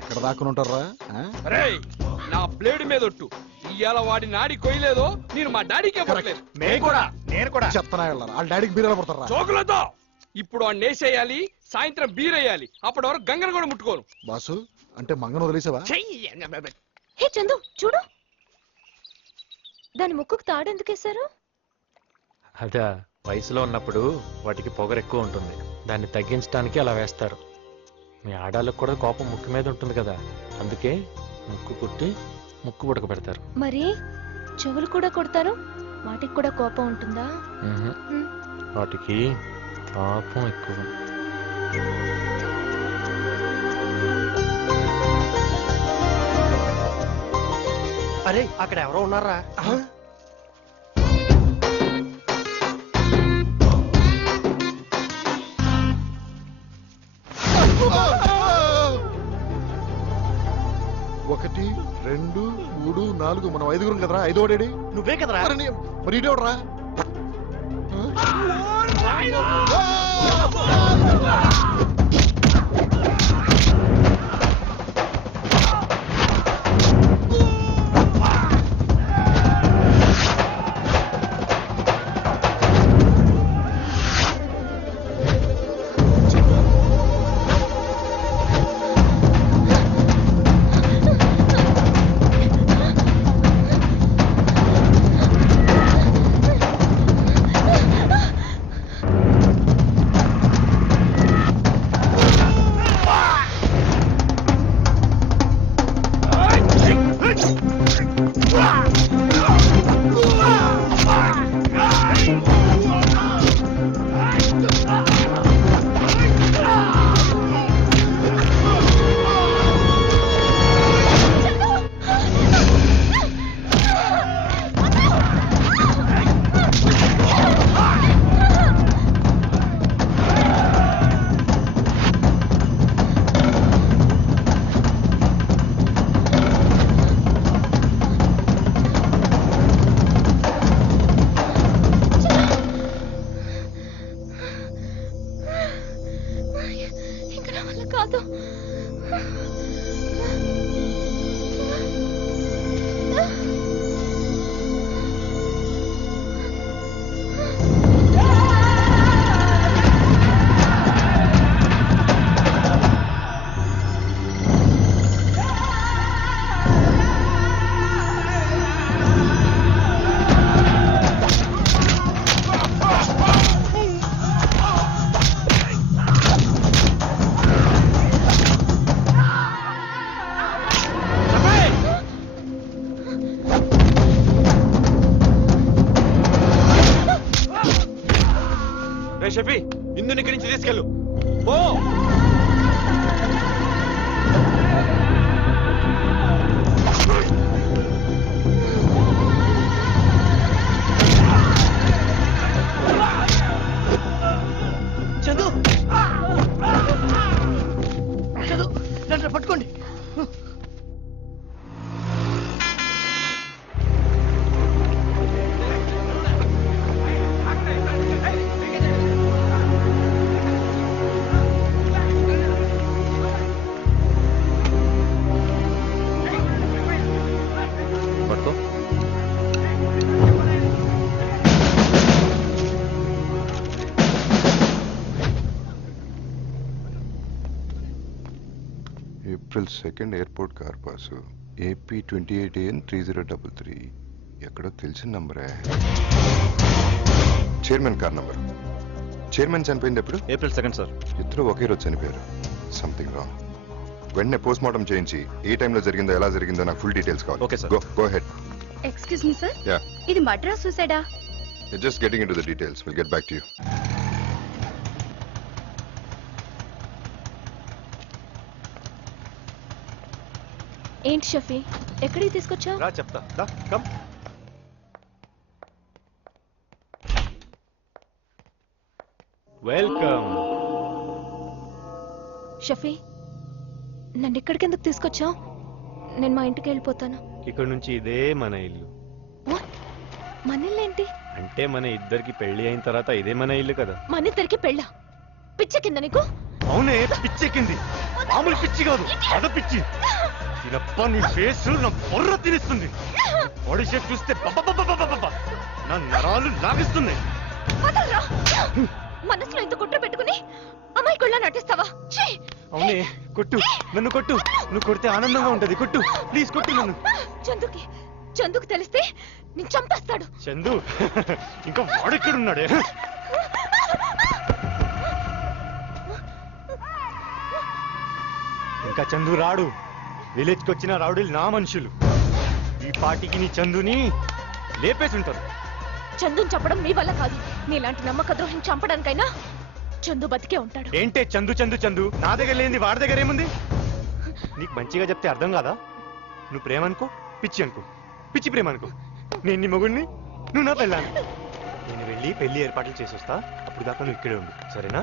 ఎక్కడ దాక్కుని ఉంటారా? నా బ్లేడ్ మీద ఒట్టు, ఇవాళ వాడి నాడి కొయ్యలేదో నేను మా డాడీకే పడలేదు. నేను కూడా చెప్తానా వెళ్ళారు వాళ్ళ డాడీకి బీరాలు పడతారా? చోకులతో ఇప్పుడు వాడిని వేసేయాలి, సాయంత్రం బీరేయాలి. అప్పటి వరకు గంగను కూడా ముట్టుకోను. బాసు అంటే మంగను వదిలేసావా? హే చందు చూడు, దాని ముక్కుకు తాడెందుకేశారు? అదా, వయసులో ఉన్నప్పుడు వాటికి పొగరు ఎక్కువ ఉంటుంది, దాన్ని తగ్గించడానికి అలా వేస్తారు. మీ ఆడాళ్ళకు కూడా కోపం ముక్కు మీద ఉంటుంది కదా, అందుకే ముక్కు కుట్టి ముక్కు పుడక పెడతారు. మరి చెవులు కూడా కొడతారు, వాటికి కూడా కోపం ఉంటుందా? వాటికి పాపం ఎక్కువ. అరే అక్కడ ఎవరో ఉన్నారా? ఒకటి 2 3 4 మనం 5గురం కదరా? 5ఓడేడి? నువ్వే కదరా? మరి ఇటోడరా? కాదు. షఫీ, ఇందుని ఇక్కడి నుంచి తీసుకెళ్ళు. ఓ చందు, చందు నన్ను పట్టుకోండి. April 2nd airport car pass AP 28AN 3033. ఎక్కడో తెలిసిన నంబరే. Chairman car number. చైర్మన్ చనిపోయింది ఎప్పుడు? April 2nd sir. ఇద్దరు ఒకే రోజు చనిపోయారు. Something wrong. వెంటనే పోస్ట్ మార్టం చేయించి ఏ టైంలో జరిగిందో ఎలా జరిగిందో నాకు ఫుల్ డీటెయిల్స్ కావాలి. Okay sir. Go ahead. Excuse me sir, yeah, ఇది మర్డరా సూసైడా? Just getting into the details. Will get back to you. ఏంటి షఫీ, ఎక్కడికి తీసుకొచ్చావు? రా చెప్తా. దా కమ్. వెల్కమ్. షఫీ, నన్ను ఇక్కడికి ఎందుకు తీసుకొచ్చావు? నేను మా ఇంటికి వెళ్ళిపోతాను. ఇక్కడ నుంచి ఇదే మన ఇల్లు. మన ఇల్లు ఏంటి? అంటే మన ఇద్దరికి పెళ్లి అయిన తర్వాత ఇదే మన ఇల్లు కదా. మన ఇద్దరికి పెళ్ళా? పిచ్చె కింద నీకు? అవునే, పిచ్చెక్కింది. మామూలు పిచ్చి కాదు అద పిచ్చి దీనప్ప నీ ఫేస్ నా పొర్ర తినిస్తుంది బాడీ షేప్ చూస్తే బబ్బబ్బబ్బబ్బబ్బ నా నరాలు లాగిస్తుంది వదలరా. మనసులో ఇంత కుట్ర పెట్టుకుని అమాయకుల్లా నటిస్తావా? ఛీ! అవునే కొట్టు నన్ను కొట్టు నువ్వు కొడితే ఆనందంగా ఉంటది కొట్టు ప్లీజ్ కొట్టు నన్ను చందుకి తెలిస్తే నేను చంపేస్తాడు. చందు ఇంకా వాడెక్కడున్నాడే ఇంకా చందు రాడు విలేజ్కి వచ్చిన రౌడీలు నా మనుషులు ఈ పార్టీకి నీ చందుని లేపేసి ఉంటారు. చందుని చంపడం మీ వల్ల కాదు. నీలాంటి నమ్మక ద్రోహిని చంపడానికైనా చందు బతికే ఉంటాడు. ఏంటే చందు చందు చందు నా దగ్గర లేనిది వాడి దగ్గర ఏముంది? నీకు మంచిగా చెప్తే అర్థం కాదా? నువ్వు ప్రేమ అనుకో పిచ్చి అనుకో పిచ్చి ప్రేమ అనుకో నేను నీ మొగుడిని నువ్వు నా పెళ్ళాను. నేను వెళ్ళి పెళ్లి ఏర్పాట్లు చేసి వస్తా అప్పుడు దాకా నువ్వు ఇక్కడే ఉండు సరేనా?